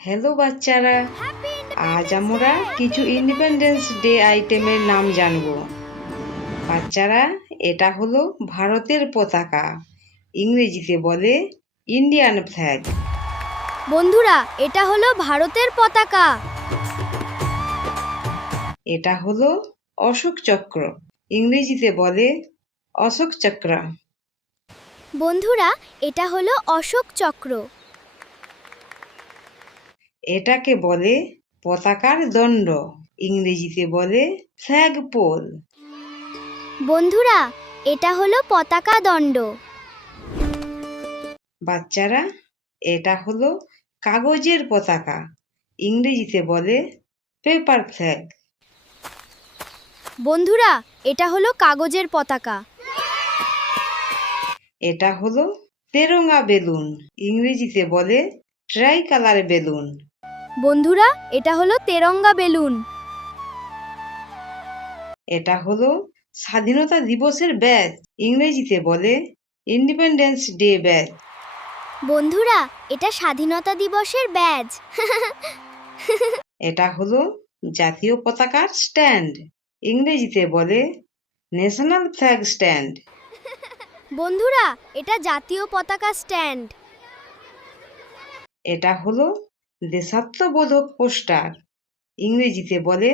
Hello বাচ্চারা, আজ আমরা কিছু ইন্ডিপেন্ডেন্স ডে আইটেমের নাম জানব। বাচ্চারা, এটা হলো ভারতের পতাকা, ইংরেজিতে বলে ইন্ডিয়ান ফ্ল্যাগ। বন্ধুরা, এটা হলো ভারতের পতাকা। এটা হলো অশোক চক্র, ইংরেজিতে বলে অশোক চক্র। বন্ধুরা, এটা হলো অশোক চক্র। এটাকে বলে পতাকার দণ্ড, ইংরেজিতে বলে ফ্ল্যাগ পোল। বন্ধুরা, এটা হলো পতাকা দণ্ড। বাচ্চারা, এটা হলো কাগজের পতাকা, ইংরেজিতে বলে পেপার ফ্ল্যাগ। বন্ধুরা, এটা হলো কাগজের পতাকা। এটা হলো তেরঙ্গা বেলুন, ইংরেজিতে বলে ট্রাই কালার বেলুন। বন্ধুরা, এটা হলো তেরঙ্গা বেলুন। এটা হলো স্বাধীনতা দিবসের ব্যাজ, ইংরেজিতে বলে ইন্ডিপেন্ডেন্স ডে ব্যাজ। বন্ধুরা, এটা স্বাধীনতা দিবসের ব্যাজ। এটা হলো জাতীয় পতাকার স্ট্যান্ড, ইংরেজিতে বলে ন্যাশনাল ফ্ল্যাগ স্ট্যান্ড। বন্ধুরা, এটা জাতীয় পতাকা স্ট্যান্ড। এটা হলো দেশাত্মবোধক পোস্টার, ইংরেজিতে বলে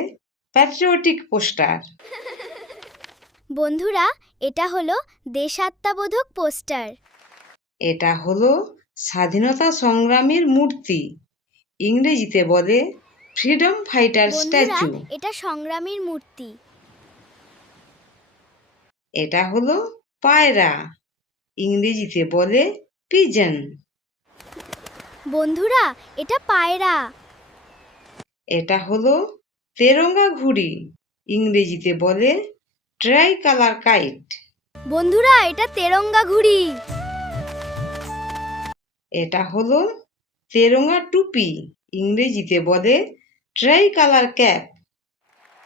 প্যাট্রিয়টিক পোস্টার। বন্ধুরা, এটা হলো দেশাত্মবোধক পোস্টার। এটা হলো স্বাধীনতা সংগ্রামীর মূর্তি, ইংরেজিতে বলে ফ্রিডম ফাইটার বন্ধুরা, স্ট্যাচু। এটা সংগ্রামীর মূর্তি। এটা হলো পায়রা, ইংরেজিতে বলে পিজন। বন্ধুরা, এটা পায়রা। এটা হলো তেরঙ্গা ঘুড়ি, ইংরেজিতে বলে ট্রাই কালার কাইট। বন্ধুরা, এটা তেরঙ্গা ঘুড়ি। এটা হলো তেরঙ্গা টুপি, ইংরেজিতে বলে ট্রাই কালার ক্যাপ।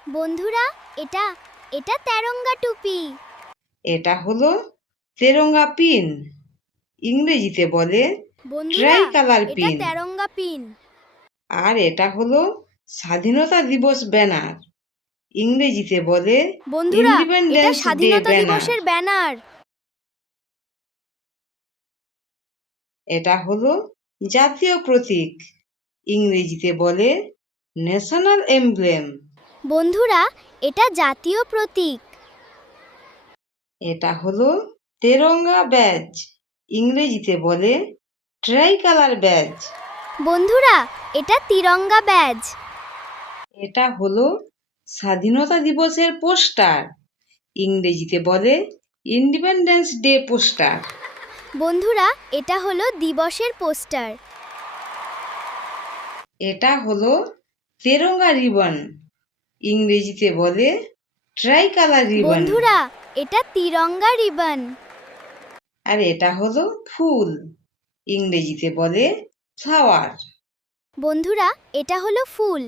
বন্ধুরা, এটা এটা তেরঙ্গা টুপি। এটা হলো তেরঙ্গা পিন, ইংরেজিতে বলে বন্ধুরা, ট্রাই কালার এটা পিন। তেরঙ্গা পিন। আর এটা হলো স্বাধীনতা দিবস ব্যানার, ইংরেজিতে বলে বন্ধুরা, এটা ইন্ডিপেন্ডেন্স ডে স্বাধীনতা ব্যানার। দিবসের ব্যানার। এটা হলো জাতীয় প্রতীক, ইংরেজিতে বলে ন্যাশনাল এমব্লেম। বন্ধুরা, এটা জাতীয় প্রতীক। এটা হলো তেরঙ্গা ব্যাজ, ইংরেজিতে বলে ট্রাই কালার ব্যাজ। বন্ধুরা, এটা তিরঙ্গা ব্যাজ। এটা হলো স্বাধীনতা দিবসের পোস্টার, ইংরেজিতে বলে ইন্ডিপেন্ডেন্স ডে পোস্টার। বন্ধুরা, এটা হলো দিবসের পোস্টার। এটা হলো তেরঙ্গা রিবন, ইংরেজিতে বলে ট্রাই কালার রিবন। বন্ধুরা, এটা তিরঙ্গা রিবন। আর এটা হলো ফুল, ইংরেজিতে বলে ফ্লাওয়ার। বন্ধুরা, এটা হলো ফুল।